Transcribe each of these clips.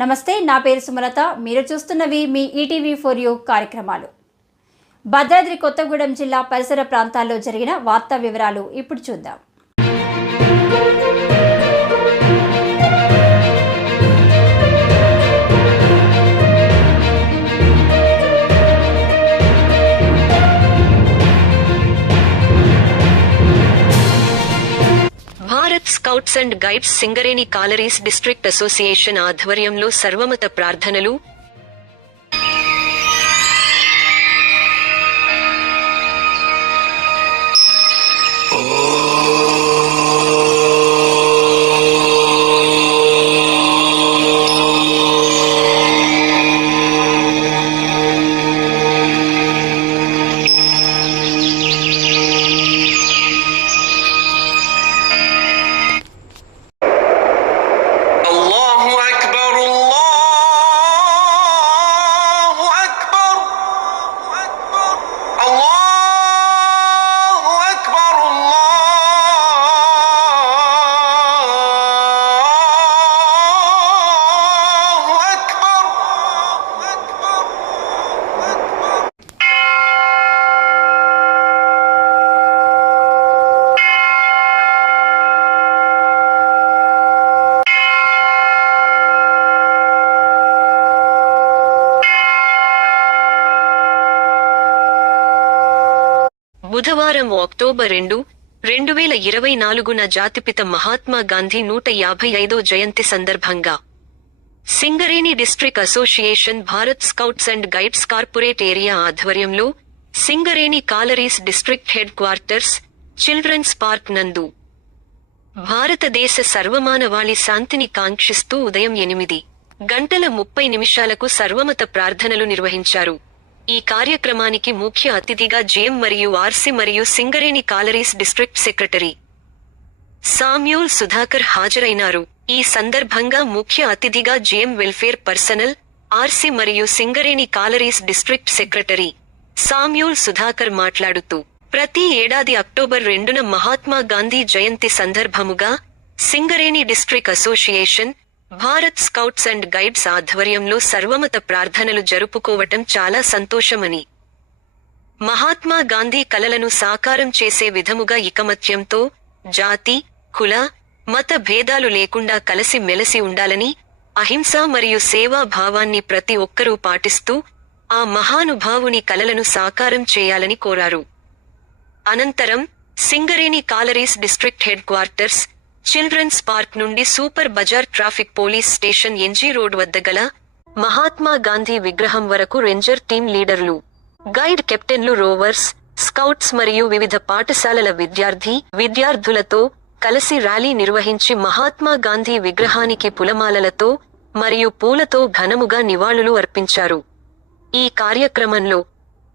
నమస్తే, నా పేరు సుమలత. మీరు చూస్తున్నవి మీ ఈటీవీ ఫర్ యూ కార్యక్రమాలు. భద్రాద్రి కొత్తగూడెం జిల్లా పరిసర ప్రాంతాల్లో జరిగిన వార్తా వివరాలు ఇప్పుడు చూద్దాం. Bharat scouts and guides Singareni collieries district association ఆధ్వర్యంలో సర్వమత ప్రార్థనలు. బుధవారం అక్టోబర్ 2, 2024న జాతిపిత మహాత్మా గాంధీ 155వ జయంతి సందర్భంగా Singareni district association Bharat scouts and guides corporate area ఆధ్వర్యంలో Singareni collieries district headquarters, children's park నందు భారతదేశ సర్వమానవాళి శాంతిని కాంక్షిస్తూ ఉదయం 8:30 సర్వమత ప్రార్థనలు నిర్వహించారు. ఈ కార్యక్రమానికి ముఖ్య అతిథిగా జిఎం మరియు ఆర్సి మరియు Singareni collieries district secretary Samuel Sudhakar హాజరైనారు. ఈ సందర్భంగా ముఖ్య అతిథిగా జిఎం వెల్ఫేర్ పర్సనల్, ఆర్సి మరియు Singareni collieries district secretary Samuel Sudhakar మాట్లాడుతూ, ప్రతి ఏడాది అక్టోబర్ 2న మహాత్మా గాంధీ జయంతి సందర్భముగా Singareni district association Bharat scouts and guides ఆధ్వర్యంలో సర్వమత ప్రార్థనలు జరుపుకోవటం చాలా సంతోషమని, మహాత్మా గాంధీ కలలను సాకారం చేసే విధముగా ఐకమత్యంతో జాతి, కుల, మత భేదాలు లేకుండా కలిసి మెలిసి ఉండాలని, అహింస మరియు సేవా భావాన్ని ప్రతి ఒక్కరూ పాటిస్తూ ఆ మహానుభావుని కలలను సాకారం చేయాలని కోరారు. అనంతరం Singareni collieries district headquarters, children's park నుండి super bazaar traffic police station NG road వద్ద గల మహాత్మా గాంధీ విగ్రహం వరకు రేంజర్ టీం లీడర్లు, గైడ్ కెప్టెన్లు, రోవర్స్, స్కౌట్స్ మరియు వివిధ పాఠశాలల విద్యార్థులతో కలిసి ర్యాలీ నిర్వహించి మహాత్మా గాంధీ విగ్రహానికి పులమాలలతో మరియు పూలతో ఘనముగా నివాళులు అర్పించారు. ఈ కార్యక్రమంలో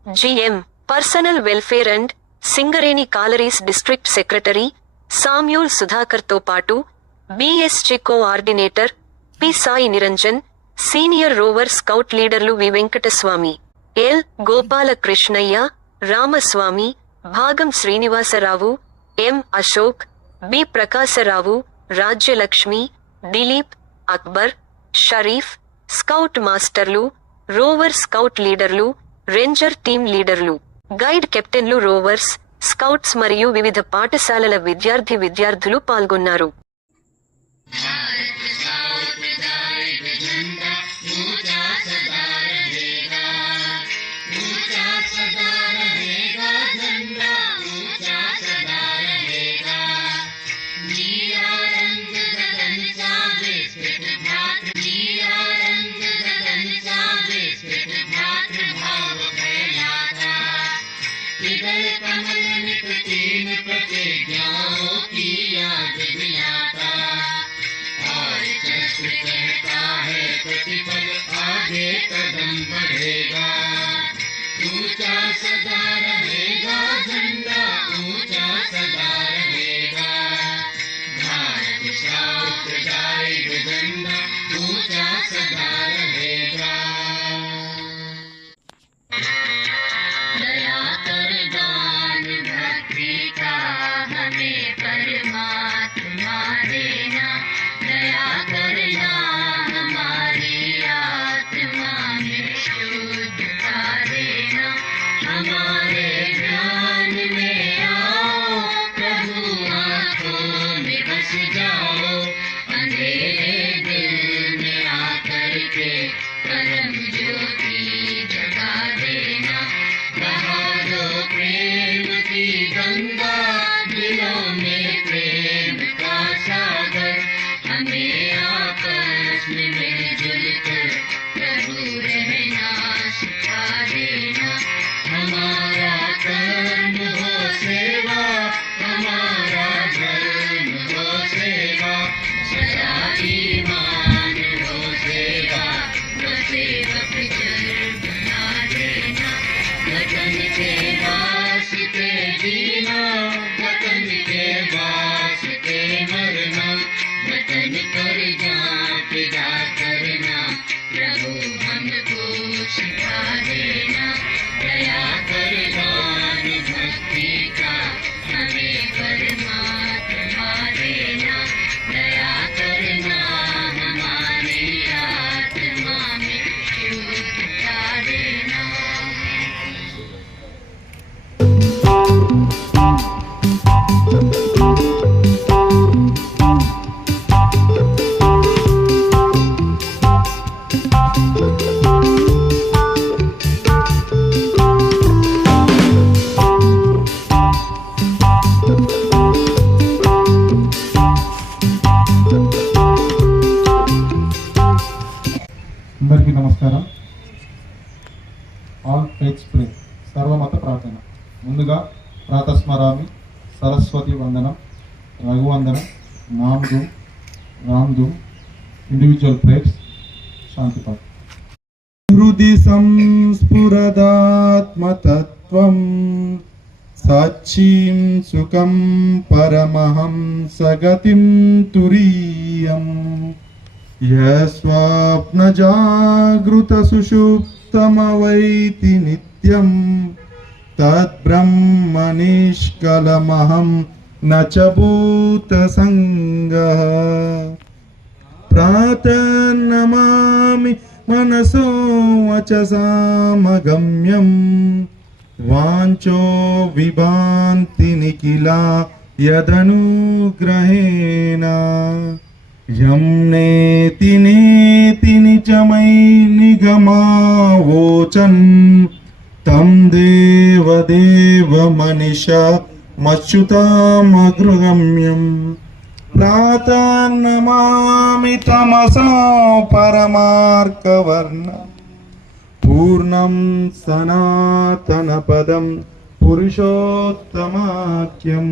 GM personal welfare and Singareni collieries district secretary Samuel Sudhakar తో పాటు BSG coordinator P Sai Niranjan, senior rover scout లీడర్లు V Venkataswamy, L Gopalakrishnaiah, Ramaswamy, Bhagam Srinivasa Rao, M Ashok, B Prakasa Rao, Rajyalakshmi, Dilip, Akbar, Sharif, scout మాస్టర్లు, రోవర్ స్కౌట్ లీడర్లు, రేంజర్ టీం లీడర్లు, గైడ్ కెప్టెన్లు, రోవర్స్, స్కౌట్స్ మరియు వివిధ పాఠశాలల విద్యార్థులు పాల్గొన్నారు. परमात्मा देना, दया करना हमारे परम ज्योति जगा देना। बहा दो प्रेम की गंगा, दिलों में प्रेम का सागर। हमें आपस में मिलजुल कर प्रभु रहना सिखा देना। हमारा कर्म हो सेवा, हमारा धर्म हो सेवा, सदा ईमान हो सेवा, वो सेवक जल बना देना। वतन के वास्ते जीना, वतन के वास्ते मरना, वतन पर जान फिदा करना, प्रभु हमको सिखा देना। दया कर दान भक्ति का हमें परमात्मा देना। दया करना हमारी आत्मा में शुद्धता देना। అందరికీ నమస్కారం. ఆల్ ఫెయిత్ ప్రే సర్వమత ప్రార్థన. ముందుగా ప్రాతస్మరామి, సరస్వతి వందనం, రఘువందనం, నామ్దు, రామ్దు, ఇండివిజువల్ ప్రేయర్స్, శాంతి పాఠ. హృది సంస్ఫురదాత్మతత్వం సాక్షిం సుఖం పరమహం సగతిం తురీయం యస్వప్నజాగృతసుషుప్తమవైతి నిత్యం తద్బ్రహ్మ నిష్కలమహం న చ భూతసంగః. ప్రాతర్నమామి మనసో వచసామగమ్యం వాంఛో విభాంతి నిఖిలా యదనుగ్రహేణ. యం నేతి నేతి నిచమై నిగమావోచన్ తం దేవదేవ మనీషా మచ్యుతామగృగమ్యం. ప్రాతర్నమామి తమసా పరమార్కవర్ణ పూర్ణం సనాతన పదం పురుషోత్తమాఖ్యం.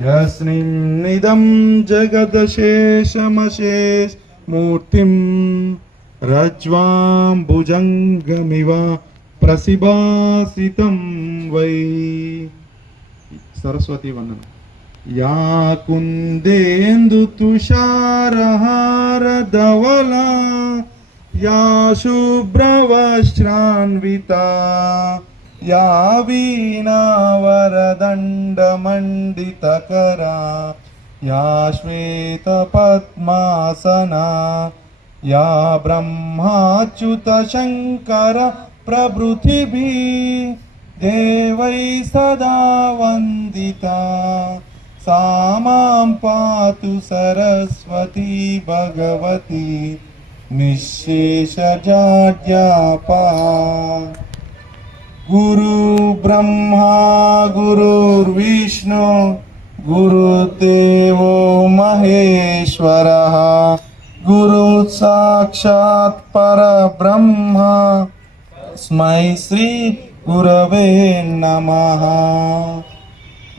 యస్మిన్నిదం జగదశేషమశేష మూర్తిం రజ్వాం భుజంగమివ ప్రసిభాసితం వై. సరస్వతి వందనం. యా కుందేందు తుషారహార ధవలా యా శుభ్రవస్త్రాన్వితా యా వీణావరదండమండితకరా యా శ్వేతపద్మాసనా యా బ్రహ్మాచ్యుత శంకర ప్రభృతిభిः దేవై సదా వందితా. सा मां पातु सरस्वती भगवती निःशेषजाड्यापा. गुरु ब्रह्मा गुरुर्विष्णु गुरुदेवो महेश्वरः. गुरु साक्षात् परब्रह्म तस्मै श्री गुरवे नमः.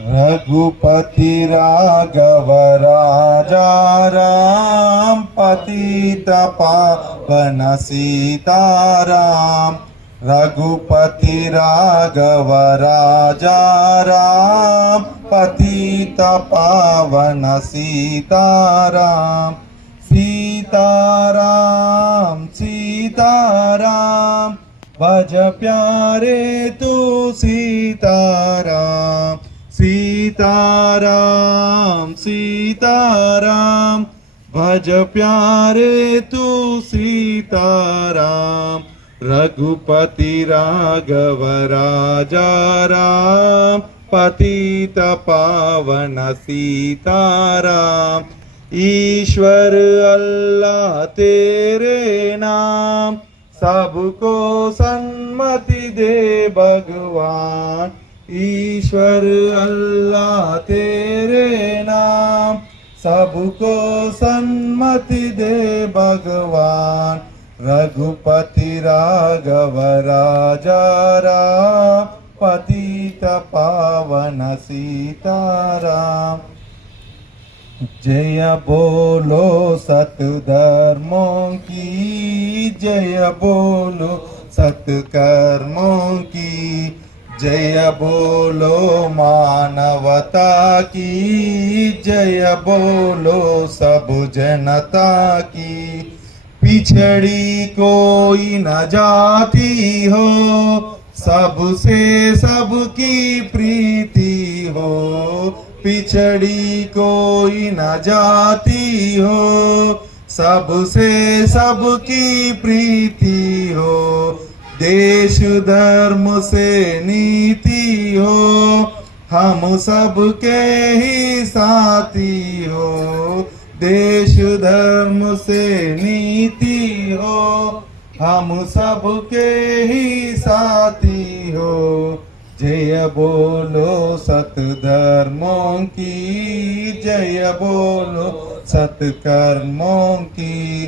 रघुपति राघव राजा राम पतित पावन सीताराम. रघुपति राघव राजा राम पतित पावन सीताराम. सीताराम सीताराम भज प्यारे तू सीताराम. सीताराम सीताराम भज प्यारे तू सीताराम. रघुपति राघव राजा राम पतित पावन सीताराम. ईश्वर अल्लाह तेरे नाम सबको सन्मति दे भगवान, ईश्वर अल्लाह तेरे नाम। सबको सन्मति दे भगवान, रघुपति राघव राजा राम, पतित पावन सीताराम। जय बोलो सतधर्मों की, जय बोलो सत्कर्मों की, जय बोलो मानवता की, जय बोलो सब जनता की। पिछड़ी कोई न जाती हो, सबसे सबकी प्रीति हो। पिछड़ी कोई न जाती हो, सबसे सबकी प्रीति हो। देश धर्म से नीति हो, हम सबके ही साथी हो। देश धर्म से नीति हो, हम सबके ही साथी हो। जय बोलो सतधर्मों की, जय बोलो सत्कर्मों की,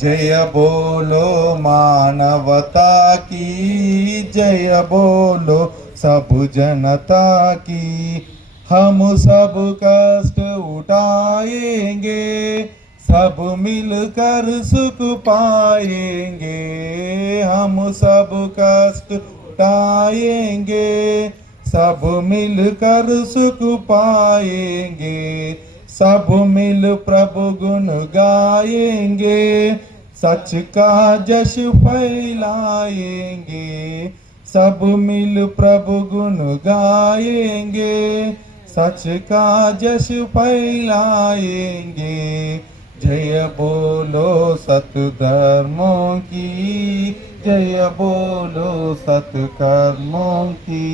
जय बोलो मानवता की, जय बोलो सब जनता की। हम सब कष्ट उठाएंगे, सब मिलकर सुख पाएंगे। हम सब कष्ट उठाएंगे, सब मिलकर सुख पाएंगे। सब मिल प्रभु गुण गाएंगे, सच का जश फैलाएंगे। सब मिल प्रभु गुण गाएंगे, सच का जश फैलाएंगे। जय बोलो सतधर्मों की, जय बोलो सत्कर्मों की,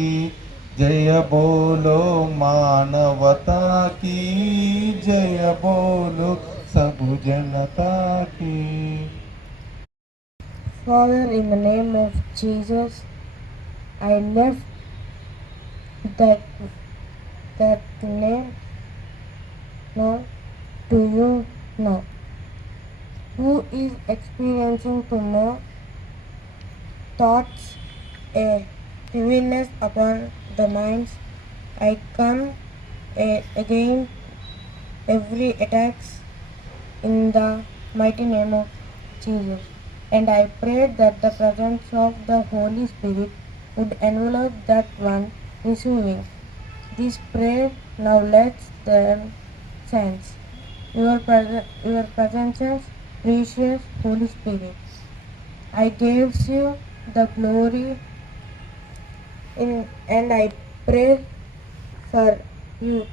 जय बोलो मानवता की, जय बोलो सब जनता की। Father, in the name of Jesus, I lift that name now to you now, who is experiencing to know thoughts, a heaviness upon the minds. I come against every attacks in the mighty name of Jesus, and I pray that the presence of the Holy Spirit would envelop that one receiving this prayer. Now let them sense your presence, precious Holy Spirit. I gave you the glory and I pray for you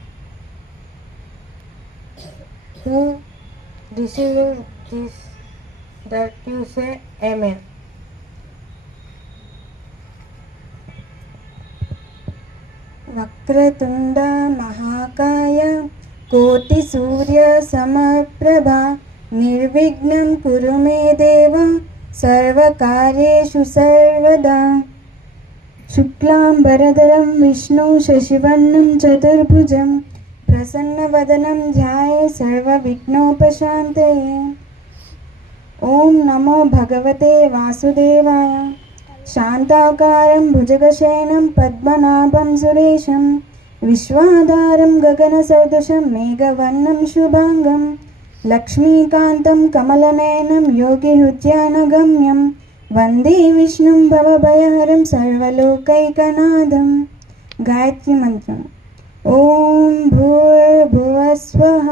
who receiving this, that you say Amen. Vakratunda महाकाय कोटि सूर्य समप्रभा निर्विघ्नं कुरु मे देव सर्वकार्येषु सर्वदा। शुक्लांबरधरं विष्णु शशिवर्णं चतुर्भुजं प्रसन्नवदनं ध्याये सर्वविघ्नोपशान्तये। ओम नमो भगवते वासुदेवाय। शांताकारं भुजगशयनं पद्मनाभं सुरेशं विश्वाधारं गगनसदृशं मेघवर्णं शुभांगं लक्ष्मीकान्तं कमलनयनं योगिहृद्यानगम्यं वन्दे विष्णुं भवभयहरं सर्वलोकैकनाथं। गायत्री मंत्रम्। ओम भूर्भुवस्वः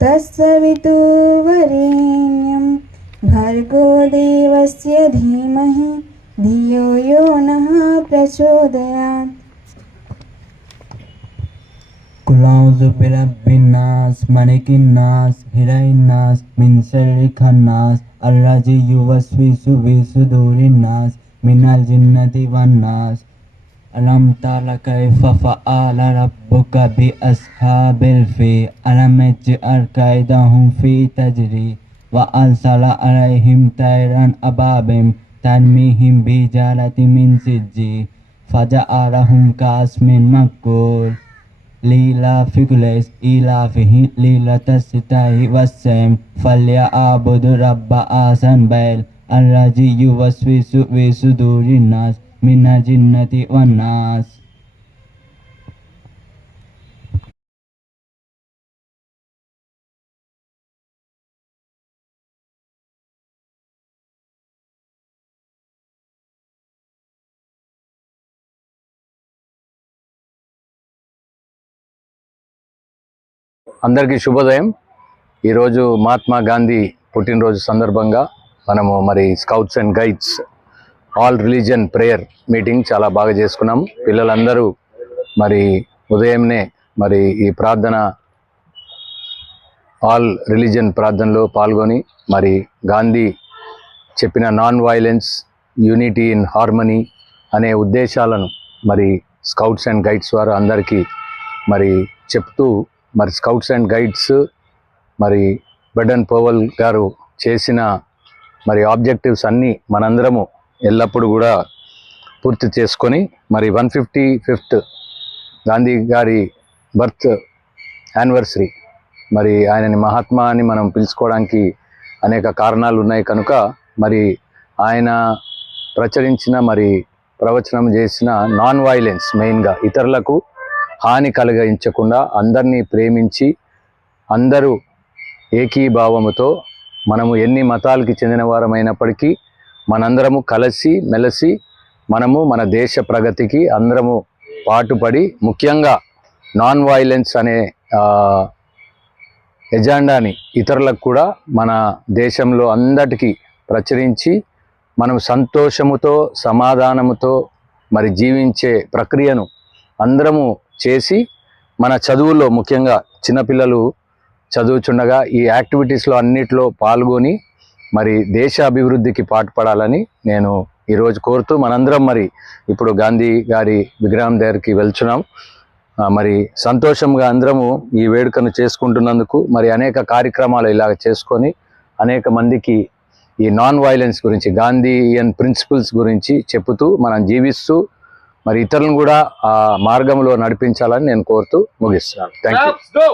तत्सवितुर्वरेण्यं भर्गो देवस्य धीमहि धियो यो नः प्रचोदयात्। कुलौज़ु बिरब्बिन्नास मलिकिन्नास हिरैन्नास मिन शर्रि खन्नास अर्रजि युवस्विसु विसुदूरिन्नास मिनल जिन्नति वन्नास। अलम तरा कैफ़ फ़अल रब्बुका बिअस्हाबिल फ़ील अलम यजअल कैदहुम फ़ी तजरीद व अर्सला अलैहिम तैरन अबाबिल ترميهم بحجارة من سجيل فجعلهم كعصف مأكول لإيلاف قريش إيلافهم ليلة الشتاء والصيف فليعبدوا رب هذا البيت الذي يوسوس في صدور الناس من الجنة والناس. అందరికీ శుభోదయం. ఈరోజు మహాత్మా గాంధీ పుట్టినరోజు సందర్భంగా మనము మరి scouts and guides all religion prayer meeting చాలా బాగా చేసుకున్నాం. పిల్లలందరూ మరి ఉదయంనే మరి ఈ ప్రార్థన ఆల్ రిలీజియన్ ప్రార్థనలో పాల్గొని మరి గాంధీ చెప్పిన non violence unity in harmony అనే ఉద్దేశాలను మరి స్కౌట్స్ అండ్ గైడ్స్ వారు అందరికీ మరి చెప్తూ మరి స్కౌట్స్ అండ్ గైడ్స్ మరి బెడన్ పవల్ గారు చేసిన మరి ఆబ్జెక్టివ్స్ అన్నీ మనందరము ఎల్లప్పుడూ కూడా పూర్తి చేసుకొని మరి 155th గాంధీ గారి బర్త్ యానివర్సరీ మరి ఆయనని మహాత్మా అని మనం పిలుచుకోవడానికి అనేక కారణాలు ఉన్నాయి కనుక మరి ఆయన ప్రచురించిన మరి ప్రవచనం చేసిన నాన్ వైలెన్స్ మెయిన్గా ఇతరులకు హాని కలిగించకుండా అందరినీ ప్రేమించి అందరూ ఏకీభావముతో మనము ఎన్ని మతాలకి చెందిన వారమైనప్పటికీ మనందరము కలిసి మెలిసి మనము మన దేశ ప్రగతికి అందరము పాటుపడి ముఖ్యంగా నాన్ వైలెన్స్ అనే ఎజెండాని ఇతరులకు కూడా మన దేశంలో అందరికీ ప్రచురించి మనం సంతోషముతో సమాధానముతో మరి జీవించే ప్రక్రియను అందరము చేసి మన చదువుల్లో ముఖ్యంగా చిన్నపిల్లలు చదువుచుండగా ఈ యాక్టివిటీస్లో అన్నిట్లో పాల్గొని మరి దేశ అభివృద్ధికి పాటుపడాలని నేను ఈరోజు కోరుతూ మనందరం మరి ఇప్పుడు గాంధీ గారి విగ్రహం దగ్గరికి వెళ్తున్నాం. మరి సంతోషంగా అందరము ఈ వేడుకను చేసుకుంటున్నందుకు మరి అనేక కార్యక్రమాలు ఇలాగ చేసుకొని అనేక మందికి ఈ నాన్ వైలెన్స్ గురించి గాంధీయన్ ప్రిన్సిపల్స్ గురించి చెబుతూ మనం జీవిస్తూ మరి ఇతరులను కూడా ఆ మార్గంలో నడిపించాలని నేను కోరుతూ ముగిస్తున్నాను. Thank you.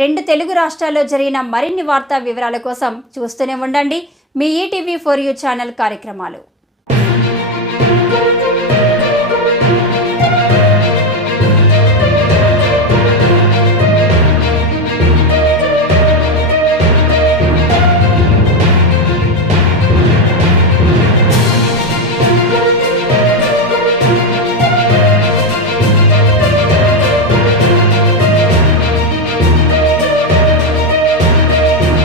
2 తెలుగు రాష్ట్రాల్లో జరిగిన మరిన్ని వార్తా వివరాల కోసం చూస్తూనే ఉండండి మీ ఈటీవీ4యూ ఛానల్ కార్యక్రమాలు.